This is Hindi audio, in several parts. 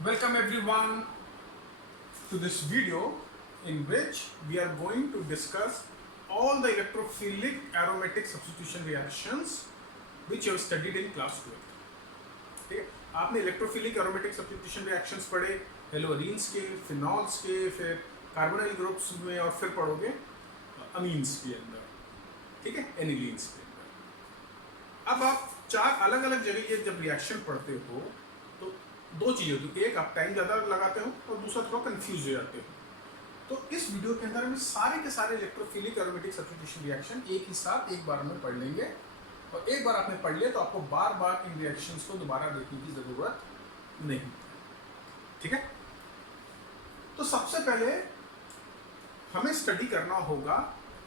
Welcome everyone to this video in which we are going to discuss all the electrophilic aromatic substitution reactions which you have studied in class 12. ठीक है, आपने इलेक्ट्रोफिलिक एरोमेटिक सब्स्टिट्यूशन रिएक्शंस पढ़े हेलोरीन्स के, फिनॉल्स के, फिर कार्बोनिल ग्रुप्स में और फिर पढ़ोगे अमीन्स के अंदर, ठीक है, एनिलीन्स के अंदर। अब आप चार अलग अलग जगह ये जब रिएक्शन पढ़ते हो तो दो चीज़ें होती है, एक आप टाइम ज़्यादा लगाते हो और दूसरा थोड़ा कंफ्यूज हो जाते हो। तो इस वीडियो के अंदर हम सारे के सारे इलेक्ट्रोफिलिक एरोमेटिक सब्स्टिट्यूशन रिएक्शन एक ही साथ एक बार में पढ़ लेंगे और एक बार आपने पढ़ लिया तो आपको बार बार इन रिएक्शंस को दोबारा देखने की ज़रूरत नहीं, ठीक है। तो सबसे पहले हमें स्टडी करना होगा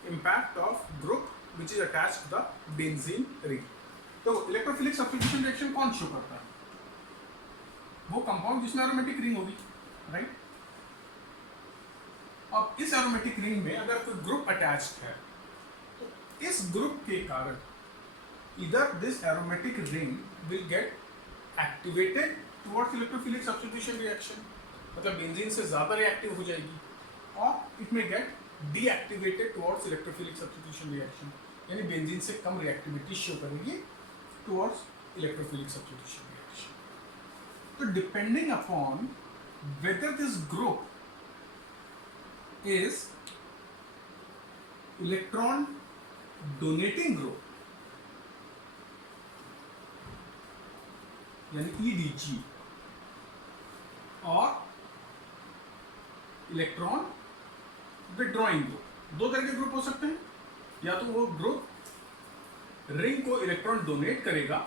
impact of group which is attached to the benzene ring. तो इलेक्ट्रोफिलिक सब्स्टिट्यूशन रिएक्शन कौन शो करता है? वो कंपाउंड जिसमें एरोमेटिक रिंग होगी, राइट। अब इस एरोमेटिक रिंग में अगर कोई ग्रुप अटैच्ड है तो इस ग्रुप के कारण इधर this aromatic ring will get activated towards electrophilic substitution reaction, मतलब बेंजीन से ज्यादा रिएक्टिव हो जाएगी, और it may get deactivated towards electrophilic substitution reaction, यानी बेंजीन से कम रिएक्टिविटी शो करेगी टुवर्ड्स इलेक्ट्रोफिलिक सब्स्टिट्यूशन रिएक्शन। तो depending upon whether this group is electron donating group यानी EDG और इलेक्ट्रॉन विड्रॉइंग ग्रुप, दो तरह के ग्रुप हो सकते हैं। या तो वो ग्रुप रिंग को इलेक्ट्रॉन डोनेट करेगा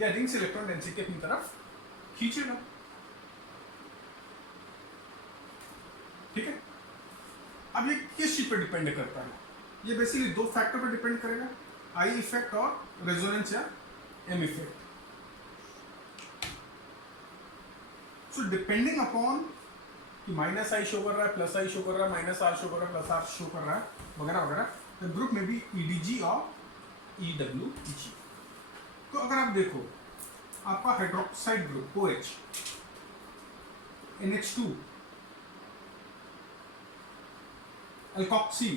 या रिंग से इलेक्ट्रॉन डेंसिटी अपनी तरफ खींचेगा, ठीक है। अब ये किस चीज पर डिपेंड करता है? ये बेसिकली दो फैक्टर पर डिपेंड करेगा, आई इफेक्ट और रेजोनेंस या M effect. So depending upon कि माइनस आई शो कर रहा है, प्लस आई शो कर रहा है, माइनस आर शो कर रहा है, प्लस आर शो कर रहा है, वगैरह वगैरह, द ग्रुप में भी ईडीजी और ईडब्ल्यूजी। तो अगर आप देखो आपका hydroxide group OH, NH2, alkoxy,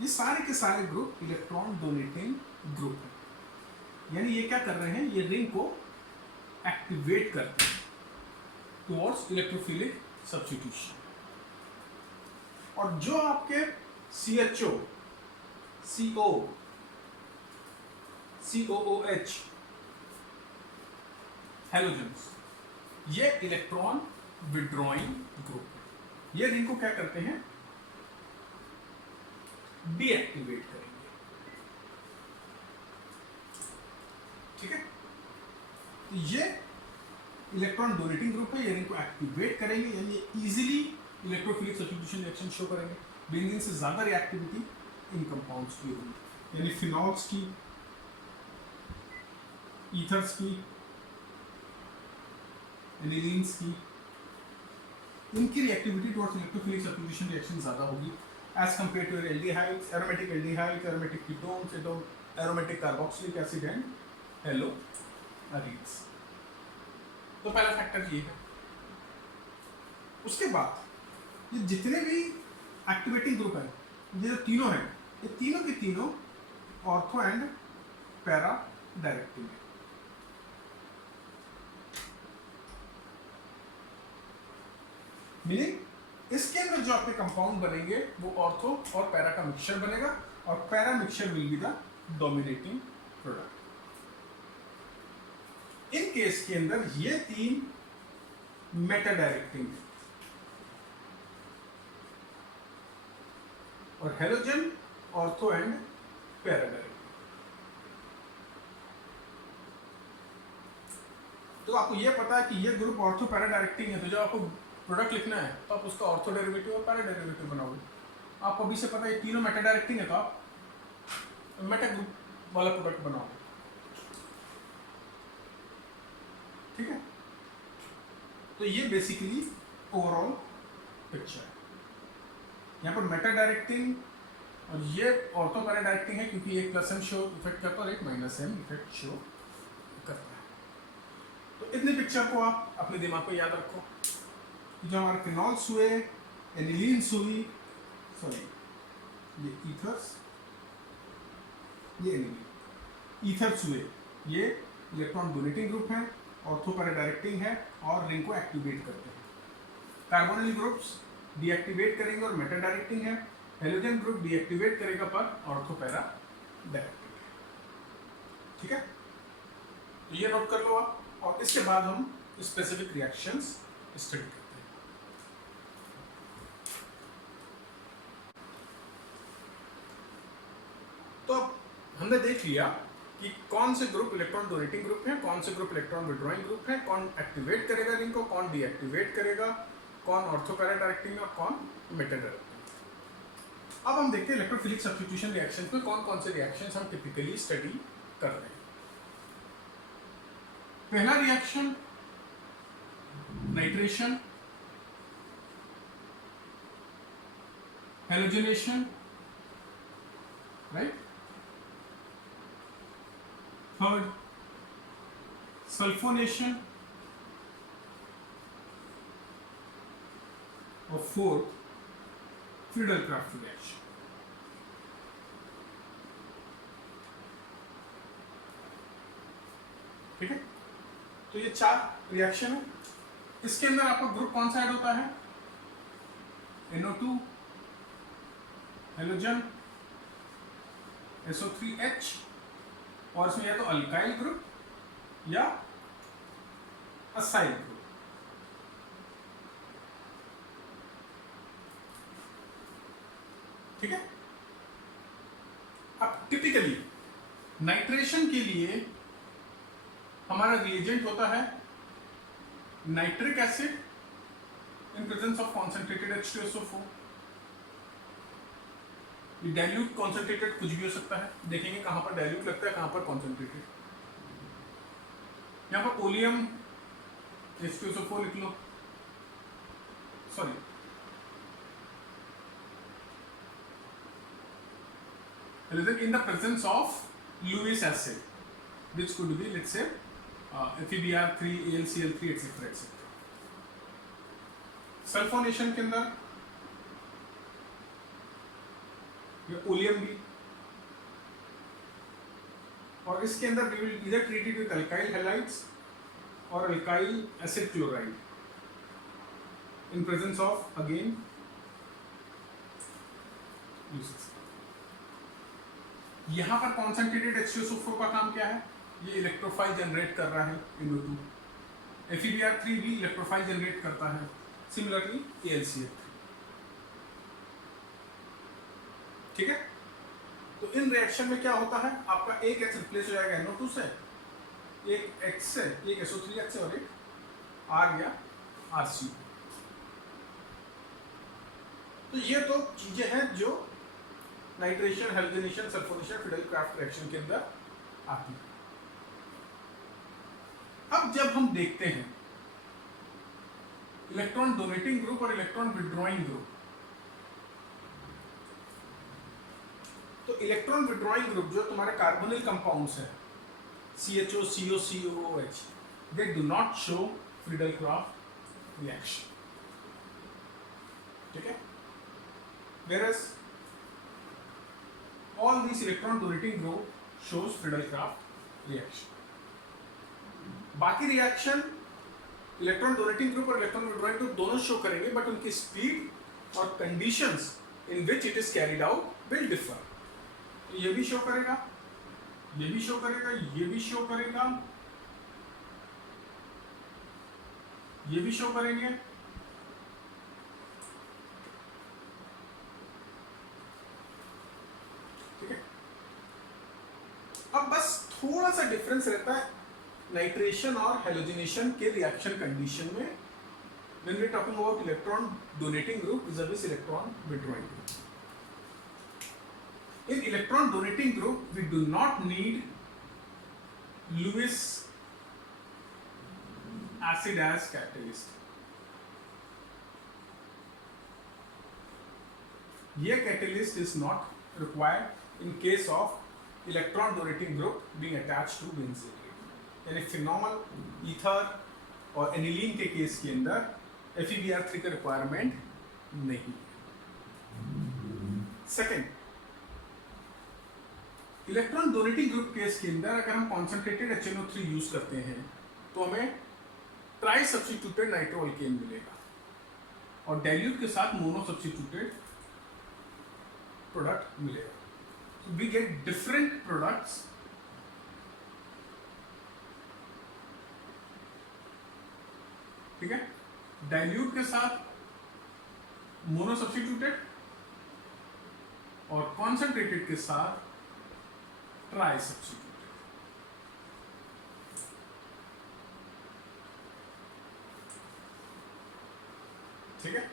ये सारे के सारे ग्रुप इलेक्ट्रॉन डोनेटिंग ग्रुप है, यानी ये क्या कर रहे हैं, ये रिंग को एक्टिवेट करते हैं टुवर्ड्स इलेक्ट्रोफिलिक सब्स्टिट्यूशन। और जो आपके CHO, CO, COOH हैलोजेंस, ये इलेक्ट्रॉन विड्रॉइंग ग्रुप है। ये रिंग को क्या करते हैं, डीएक्टिवेट करेंगे, ठीक है। ये इलेक्ट्रॉन डोनेटिंग ग्रुप है, ये रिंग को एक्टिवेट करेंगे, यानी easily electrophilic substitution reaction show करेंगे। बेंजीन से ज्यादा रिएक्टिविटी इन कंपाउंड्स की होगी, यानी फिनॉल्स की, ईथर्स की, एनिलीन्स की, इनकी reactivity towards electrophilic substitution reaction ज्यादा होगी as compare to aldehydes, aromatic aldehydes, aromatic ketones, aromatic carboxylic acid and haloarenes. तो पहला फैक्टर ये है। उसके बाद ये जितने भी एक्टिवेटिंग ग्रुप हैं, ये जो तीनों हैं, ये तीनों के तीनों ऑर्थो एंड पैरा डायरेक्टिव है। मीनिंग इसके अंदर जो आपके कंपाउंड बनेंगे वो ऑर्थो और पैरा का मिक्सचर बनेगा, और para mixture will be the dominating product. In case के अंदर ये तीन मेटा डायरेक्टिंग है और halogen, ortho and para directing. तो आपको ये पता है कि ये ग्रुप ऑर्थो पैरा डायरेक्टिंग है, तो जब आपको प्रोडक्ट लिखना है तो आप उसका ऑर्थो डेरिवेटिव और पैरा डेरिवेटिव बनाओगे। आपको अभी से पता है तीनों मेटा डायरेक्टिंग है, तो आप मेटा ग्रुप वाला प्रोडक्ट बनाओगे, ठीक है। तो ये बेसिकली ओवरऑल पिक्चर है। यहाँ पर मेटा डायरेक्टिंग और ये ऑर्थो पैरा डायरेक्टिंग है, क्योंकि एक प्लस एम शो इफेक्ट करता है और एक माइनस एम इफेक्ट शो करता है। तो इतनी पिक्चर पिक्चर को आप अपने दिमाग में याद रखो, जो हमारे फिनॉल्स हुए, एनिलीन्स हुई, सॉरी ये ईथर्स, ये एनिलीन, ईथर्स हुए, ये इलेक्ट्रॉन डोनेटिंग ग्रुप है, ऑर्थो पैरा डायरेक्टिंग है और रिंग को एक्टिवेट करते हैं। कार्बोनिल ग्रुप्स डीएक्टिवेट करेंगे और मेटा डायरेक्टिंग है। हेलोजन ग्रुप डीएक्टिवेट करेगा पर ऑर्थो पैरा डायरेक्टिंग है। ठीक है, तो ये नोट कर लो आप, और इसके बाद हम स्पेसिफिक रिएक्शंस स्टडी करते हैं। तो अब हमने देख लिया कि कौन से ग्रुप इलेक्ट्रॉन डोनेटिंग ग्रुप है, कौन से ग्रुप इलेक्ट्रॉन विड्रॉइंग ग्रुप है, कौन एक्टिवेट करेगा रिंग को, कौन डीएक्टिवेट करेगा, कौन ऑर्थो पैरा डायरेक्टिंग और कौन मेटा डायरेक्टिंग। अब हम देखते हैं इलेक्ट्रोफिलिक सब्स्टिट्यूशन रिएक्शंस में कौन कौन से रिएक्शंस हम टिपिकली स्टडी कर रहे हैं। पहला reaction nitration, halogenation, right. Third sulphonation और फोर्थ फ्रीडल-क्राफ्ट रिएक्शन। ठीक है, तो ये 4 रिएक्शन है। इसके अंदर आपका ग्रुप कौन सा ऐड होता है? NO2, हेलोजन, SO3H, और इसमें या तो अल्काइल ग्रुप या असाइल ग्रुप। ठीक है, अब टिपिकली नाइट्रेशन के लिए हमारा रिएजेंट होता है nitric acid in presence of concentrated H2SO4। ये डाइल्यूट कॉन्सेंट्रेटेड कुछ भी हो सकता है, देखेंगे कहां पर डाइल्यूट लगता है, कहां पर कॉन्सेंट्रेटेड। यहां पर ओलियम H2SO4 लिख लो, sorry in the presence of Lewis acid, which could be, let's say, FeBr3, AlCl3, etc. etc. Sulphonation के अंदर ये ओलियम भी, और इसके अंदर we will either treat it with alkyl halides और alkyl acid chloride in presence of again Lewis। यहां पर कॉन्सेंट्रेटेड H2SO4 का काम क्या है? ये इलेक्ट्रोफाइल जनरेट कर रहा है NO2। FeBr3 भी इलेक्ट्रोफाइल जनरेट करता है, सिमिलरली AlCl3। ठीक है, तो इन रिएक्शन में क्या होता है, आपका एक H रिप्लेस हो जाएगा NO2 से, एक H से, एक SO3H से, और एक आ गया RCO। तो ये तो चीजें हैं जो nitration, halogenation, sulphonation, Friedel-Crafts reaction के अंदर आती है। अब जब हम देखते हैं इलेक्ट्रॉन डोनेटिंग ग्रुप और इलेक्ट्रॉन विड्रॉइंग ग्रुप, तो इलेक्ट्रॉन विड्रॉइंग ग्रुप जो तुम्हारे कार्बोनिल कंपाउंड्स हैं CHO, CO, COOH, they do not show Friedel-Crafts reaction. ठीक है, whereas all these electron donating group shows Friedel-Crafts reaction. बाकी रिएक्शन इलेक्ट्रॉन डोनेटिंग ग्रुप और इलेक्ट्रॉन विड्रॉइंग ग्रुप दोनों शो करेंगे, बट उनकी स्पीड और conditions in which it is carried out will differ. ये भी शो करेगा, ये भी शो करेगा, ये भी शो करेगा, ये भी शो करेंगे। ठीक है, अब बस थोड़ा सा डिफरेंस रहता है नाइट्रेशन और हेलोजनेशन के रिएक्शन कंडीशन में, when we are talking about electron donating group vis-a-vis electron withdrawing group. In electron donating group, we do not need Lewis acid as catalyst. ये catalyst is not required in case of electron donating group being attached to benzene. यानी फिनॉल, ईथर, और एनिलीन के केस के अंदर FeBr3 का रिक्वायरमेंट नहीं। Second, electron donating group case के अंदर अगर हम कॉन्सेंट्रेटेड HNO3 यूज करते हैं तो हमें ट्राई सब्स्टिट्यूटेड नाइट्रो अल्केन मिलेगा और डाइल्यूट के साथ मोनो सब्स्टिट्यूटेड प्रोडक्ट मिलेगा। So we get different products ठीक है, डाइल्यूट के साथ मोनो सब्स्टिट्यूटेड और कॉन्सेंट्रेटेड के साथ ट्राई सब्स्टिट्यूटेड। ठीक है,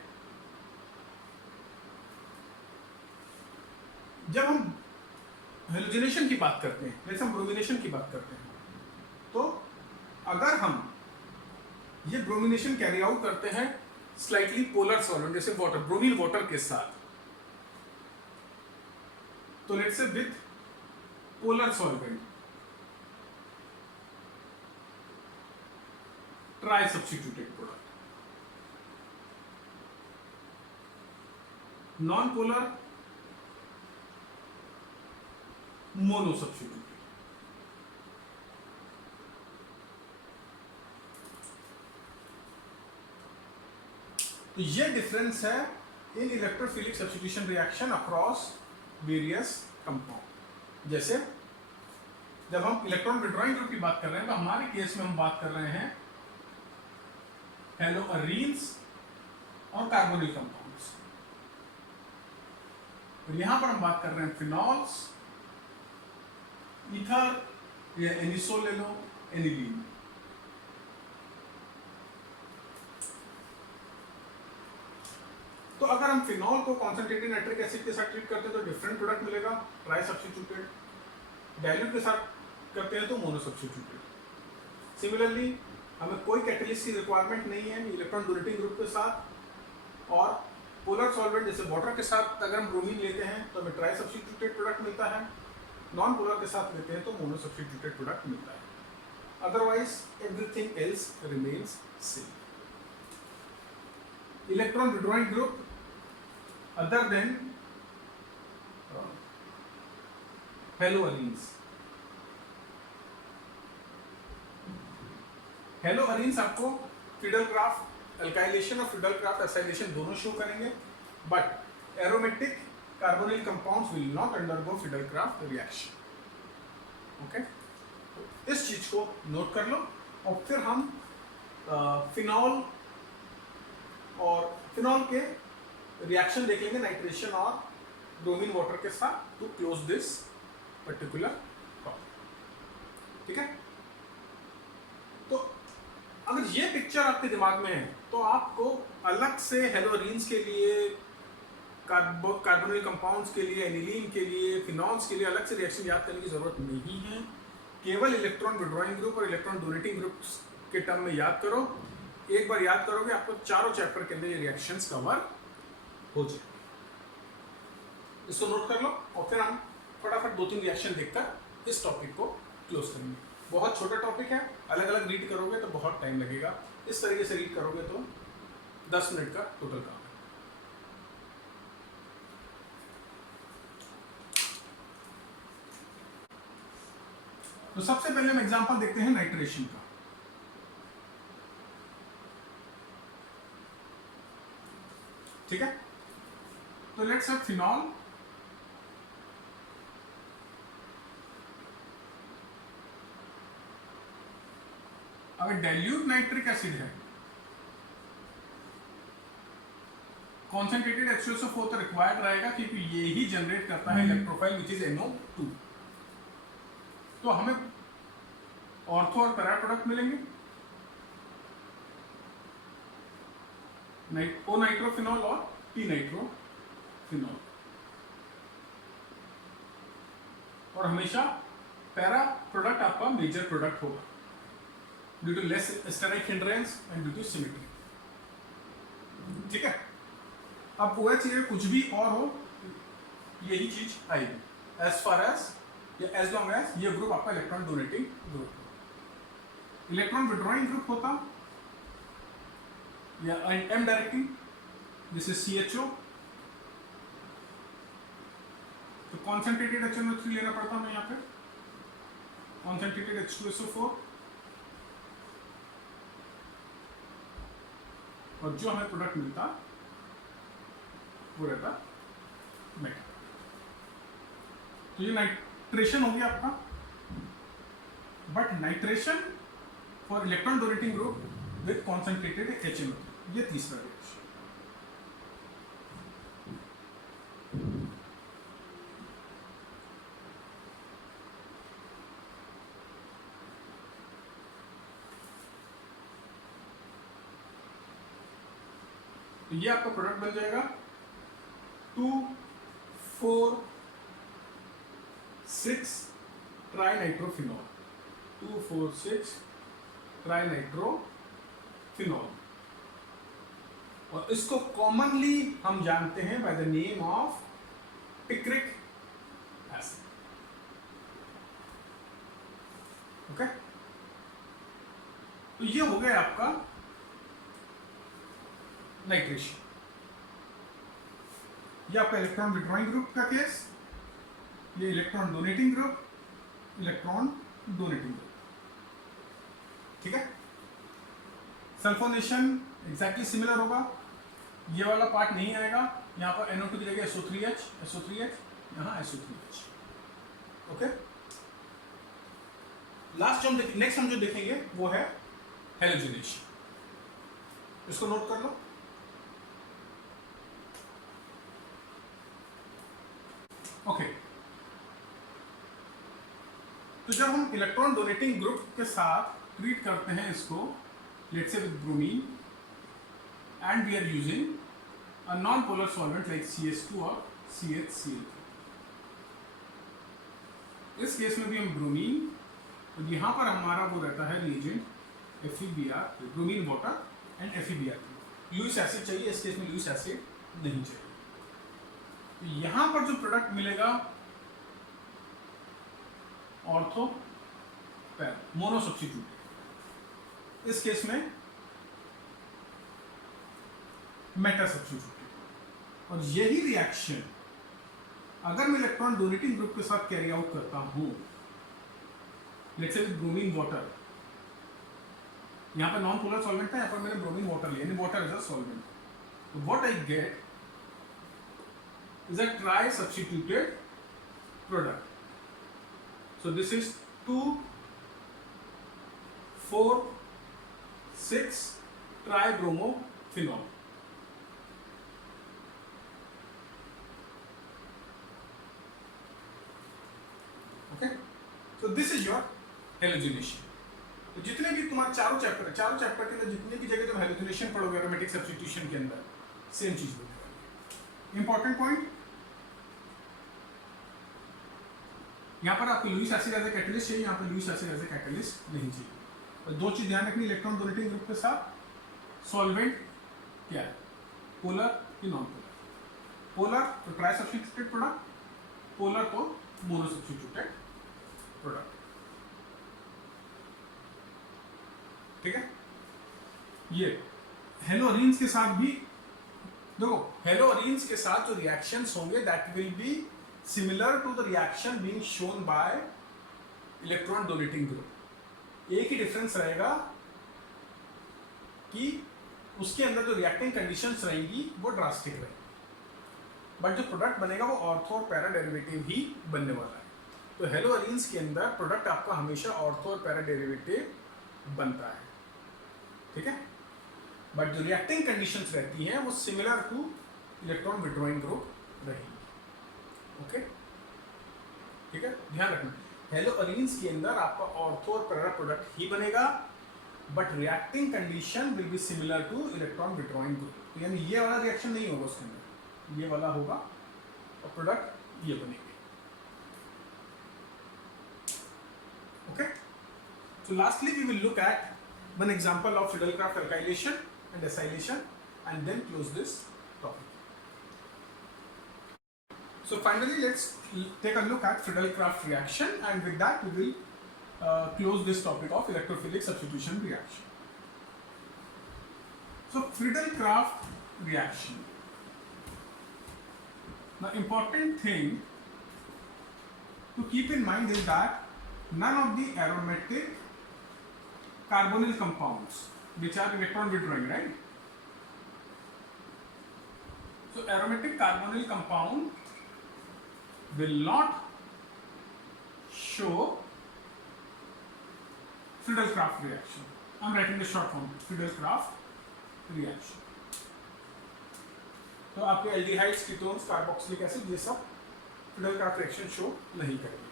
जब हम हेलोजिनेशन की बात करते हैं, जैसे हम ब्रोमिनेशन की बात करते हैं, तो अगर हम ये ब्रोमिनेशन कैरी आउट करते हैं स्लाइटली पोलर सॉल्वेंट जैसे वाटर, ब्रोमीन वाटर के साथ, तो let's say with polar solvent tri substituted product, non polar mono substituted. तो ये डिफरेंस है in electrophilic substitution reaction across various compound. जैसे जब हम इलेक्ट्रॉन विड्रॉइंग ग्रुप की बात कर रहे हैं तो हमारे केस में हम बात कर रहे हैं हेलोअरीन्स और कार्बोनिल कंपाउंड्स, और यहां पर हम बात कर रहे हैं फिनॉल्स, ईथर या एनिसोल ले लो, एनिलीन। तो अगर हम फिनॉल को कॉन्सेंट्रेटेड नाइट्रिक एसिड के साथ ट्रीट करते हैं तो डिफरेंट प्रोडक्ट मिलेगा, ट्राई सब्स्टिट्यूटेड। डाइल्यूट के साथ करते हैं तो मोनो सब्स्टिट्यूटेड। सिमिलरली हमें कोई कैटलिस्ट की रिक्वायरमेंट नहीं है इलेक्ट्रॉन डोनेटिंग ग्रुप के साथ, और पोलर सॉल्वेंट जैसे वाटर के साथ अगर हम ब्रोमीन लेते हैं तो हमें ट्राई सब्स्टिट्यूटेड प्रोडक्ट मिलता है, नॉन पोलर के साथ लेते हैं तो मोनो सब्स्टिट्यूटेड प्रोडक्ट मिलता है। Otherwise everything else remains same. Electron withdrawing group other than haloarenes. Haloarenes आपको फिडलक्राफ्ट अल्काइलेशन और फिडलक्राफ्ट एसाइलेशन दोनों शो करेंगे, but aromatic carbonyl compounds will not undergo Friedel Crafts reaction. Okay, तो इस चीज को नोट कर लो, और फिर हम फिनॉल और फिनॉल के रिएक्शन देख लेंगे नाइट्रेशन और ब्रोमीन वाटर के साथ to close this particular topic. ठीक है, तो अगर ये पिक्चर आपके दिमाग में है तो आपको अलग से हेलोअरीन्स के लिए, कार्बोनिल कंपाउंड्स के लिए, एनिलीन के लिए, फिनॉल्स के लिए अलग से रिएक्शन याद करने की जरूरत नहीं है। केवल इलेक्ट्रॉन विड्रॉइंग ग्रुप और इलेक्ट्रॉन डोनेटिंग ग्रुप्स के टर्म में याद करो। एक बार याद करोगे आपको चारों चैप्टर के अंदर ये रिएक्शंस कवर हो जाए। इसको नोट कर लो, और फिर हम फटाफट 2-3 रिएक्शन देखकर इस टॉपिक को क्लोज करेंगे। बहुत छोटा टॉपिक है, अलग अलग रीड करोगे तो बहुत टाइम लगेगा, इस तरीके से रीड करोगे तो 10 मिनट का टोटल काम है। तो सबसे पहले हम एग्जांपल देखते हैं नाइट्रेशन का। ठीक है, तो लेट्स से फिनॉल अगर डाइल्यूट नाइट्रिक एसिड है, कॉन्सेंट्रेटेड H2SO4 तो रिक्वायर्ड रहेगा क्योंकि ये ही जनरेट करता है इलेक्ट्रोफाइल विच इज NO2। तो हमें ऑर्थो और पैरा प्रोडक्ट मिलेंगे, ओ नाइट्रोफिनॉल और टी नाइट्रोफिनॉल, और हमेशा पैरा प्रोडक्ट आपका मेजर प्रोडक्ट होगा due to less steric hindrance and due to symmetry. ठीक है, अब OH ये कुछ भी और हो यही चीज आएगी, एज फार एज या एज लॉन्ग एज ये ग्रुप आपका electron donating group. Electron withdrawing group होता या M directing, this is CHO। तो कॉन्सेंट्रेटेड HNO3 लेना पड़ता हमें यहाँ पे, कॉन्सेंट्रेटेड H2SO4, और जो हमें प्रोडक्ट मिलता वो रहता मेटल। तो ये नाइट्रेशन हो गया आपका, but nitration for electron donating group with concentrated HNO, ये तीसरा रिएक्शन। तो ये आपका प्रोडक्ट बन जाएगा 2,4,6 ट्राइनाइट्रोफिनॉल, 2,4,6 ट्राइनाइट्रोफिनॉल, और इसको कॉमनली हम जानते हैं by the name of picric acid. Okay, तो ये हो गया आपका नाइट्रेशन। ये आपका इलेक्ट्रॉन विड्रॉइंग ग्रुप का केस, ये electron donating group, electron donating group, ठीक है। सल्फोनेशन एग्जैक्टली सिमिलर होगा, ये वाला पार्ट नहीं आएगा, यहाँ पर NO2 की जगह SO3H, यहाँ SO3H। ओके, लास्ट जो हम नेक्स्ट हम जो देखेंगे वो है हैलोजिनेशन। इसको नोट कर लो। ओके, तो जब हम इलेक्ट्रॉन डोनेटिंग ग्रुप के साथ ट्रीट करते हैं इसको, let's say with bromine, and we are using a non polar solvent like CH2 और CHCl। इस केस में भी हम ब्रोमीन, तो यहाँ पर हमारा वो रहता है reagent FeBr, bromine water and FeBr। Lewis acid चाहिए, इस केस में लुइस एसिड नहीं चाहिए। तो यहाँ पर जो प्रोडक्ट मिलेगा ऑर्थो पैरा, मोनो सब्स्टिट्यूट, इस केस में मेटा सब्स्टिट्यूट। और यही रिएक्शन अगर मैं इलेक्ट्रॉन डोनेटिंग ग्रुप के साथ कैरी आउट करता हूं, let's say with bromine water, यहाँ पे नॉन पोलर सॉल्वेंट था, यहाँ पर मैंने ब्रोमीन वाटर लिया, यानी वाटर एज अ सॉल्वेंट। तो what I get is a tri-substituted product. So this is 2,4,6 tribromophenol. Okay, so this is your halogenation. तो जितने भी तुम्हारे चारों चैप्टर के अंदर जितने भी जगह तुम हेलोजिनेशन पढ़ोगे एरोमेटिक सब्स्टिट्यूशन के अंदर, सेम चीज होगी। इंपॉर्टेंट पॉइंट, यहाँ पर आपको Lewis acid as a catalyst चाहिए, यहाँ पर Lewis acid as a catalyst नहीं चाहिए। और दो चीज ध्यान रखनी, इलेक्ट्रॉन डोनेटिंग ग्रुप के साथ सॉल्वेंट क्या है, पोलर कि नॉन पोलर। पोलर तो ट्राई सब्स्टिट्यूटेड प्रोडक्ट, पोलर तो मोनो सब्स्टिट्यूटेड प्रोडक्ट, ठीक है। ये हेलोअरीन्स के साथ भी देखो, हेलोअरीन्स के साथ जो रिएक्शंस होंगे that will be similar to the reaction being shown by electron donating group। एक ही डिफरेंस रहेगा कि उसके अंदर जो रिएक्टिंग कंडीशंस रहेंगी वो ड्रास्टिक रहेंगी, बट जो प्रोडक्ट बनेगा वो ऑर्थो और पैरा डेरिवेटिव ही बनने वाला है। तो हेलोअरीन्स के अंदर प्रोडक्ट आपका हमेशा ऑर्थो और पैरा डेरिवेटिव बनता है, ठीक है। बट जो रिएक्टिंग कंडीशंस रहती हैं वो similar two electron withdrawing group रहेगी। ओके, ठीक है, ध्यान रखना। हेलोअरीन्स के अंदर आपका ऑर्थो और पैरा प्रोडक्ट ही बनेगा, but reacting condition will be similar two electron withdrawing group. तो यानी ये वाला रिएक्शन नहीं होगा उसके अंदर, ये वाला होगा और प्रोडक्ट ये बनेंगे। Okay, so lastly we will look at one example of Friedel-Crafts alkylation and acylation and then close this topic. So finally, let's take a look at Friedel-Crafts reaction, and with that we will close this topic of electrophilic substitution reaction. So Friedel-Crafts reaction. The important thing to keep in mind is that none of the aromatic carbonyl compounds which are electron withdrawing, right? So aromatic carbonyl compound will not show Friedel-Crafts reaction. I'm writing the short form, Friedel-Crafts reaction. तो आपके एल्डिहाइड्स, कीटोन्स, कार्बोक्सिलिक एसिड ये सब Friedel-Crafts रिएक्शन शो नहीं करेंगे.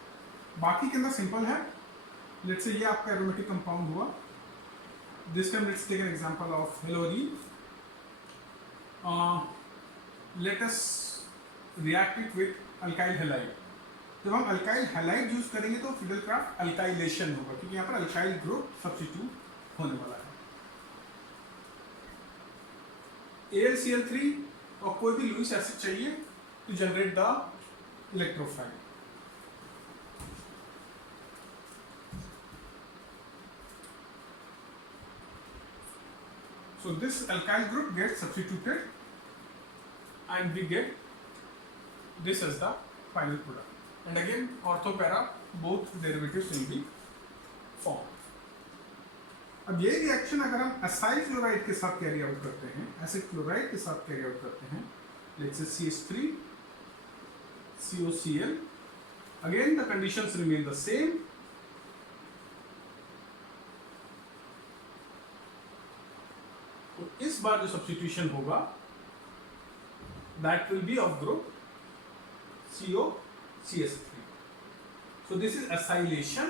बाकी के अंदर सिंपल है. लेट्स से ये आपका एरोमेटिक कंपाउंड हुआ. This time let's take an example of haloarene. Let us react it with alkyl halide. जब हम अल्काइल हैलाइड यूज करेंगे तो Friedel-Crafts अल्काइलेशन होगा, क्योंकि यहाँ पर अल्काइल ग्रुप सब्स्टिट्यूट होने वाला है. AlCl3 और कोई भी लुईस एसिड चाहिए to generate the electrophile. So this alkyl group gets substituted and we get this as the final product. And again ortho para both derivatives will be formed. अब ये रिएक्शन अगर हम एसाइल क्लोराइड के साथ कैरी आउट करते हैं, एसिड क्लोराइड के साथ कैरी आउट करते हैं, let's say CH3 COCl, again the conditions remain the same. तो इस बार जो सब्स्टिट्यूशन होगा that will be of group COCS3. So this is acylation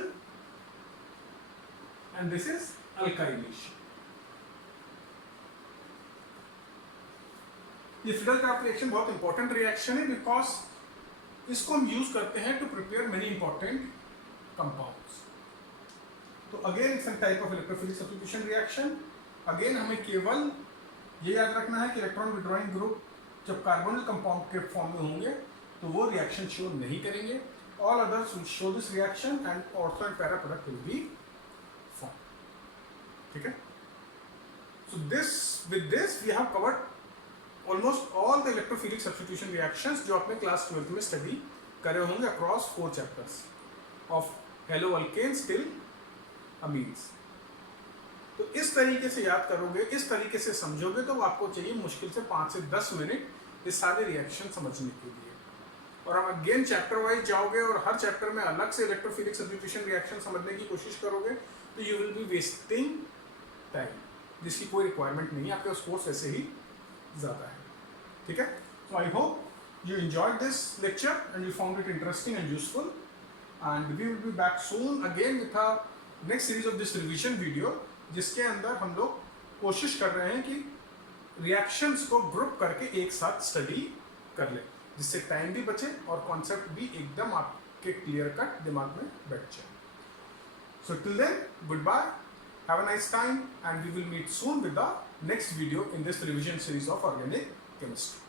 and this is alkylation. ये Friedel-Crafts रिएक्शन बहुत इंपॉर्टेंट रिएक्शन है बिकॉज इसको हम यूज करते हैं to prepare many important compounds. तो again it's an type of electrophilic substitution reaction. Again हमें केवल ये याद रखना है कि इलेक्ट्रॉन विड्रॉइंग ग्रुप जब कार्बोनिल कंपाउंड के फॉर्म में होंगे तो वो रिएक्शन शो नहीं करेंगे. All others will show this reaction and ortho and para product will be form. ठीक है. So this with this we have covered almost all the electrophilic substitution reactions जो आपने क्लास 12th में स्टडी करे होंगे across 4 chapters of haloalkanes till amines. तो इस तरीके से याद करोगे, इस तरीके से समझोगे तो आपको चाहिए मुश्किल से 5 से 10 मिनट इस सारे रिएक्शन समझने के लिए. और आप अगेन चैप्टर वाइज जाओगे और हर चैप्टर में अलग से इलेक्ट्रोफिलिक सब्स्टिट्यूशन रिएक्शन समझने की कोशिश करोगे तो you will be wasting time, जिसकी कोई रिक्वायरमेंट नहीं है. आपके उस कोर्स ऐसे ही ज़्यादा है. ठीक है. So I hope you enjoyed this lecture and you found it interesting and useful, and we will be back soon again with a next series of this revision video, जिसके अंदर हम लोग कोशिश कर रहे हैं कि रिएक्शंस को ग्रुप करके एक साथ स्टडी कर लें, जिससे टाइम भी बचे और कॉन्सेप्ट भी एकदम आपके क्लियर कट दिमाग में बैठ जाए. So till then good bye, have a nice time, and we will meet soon with the next video in this revision series of organic chemistry.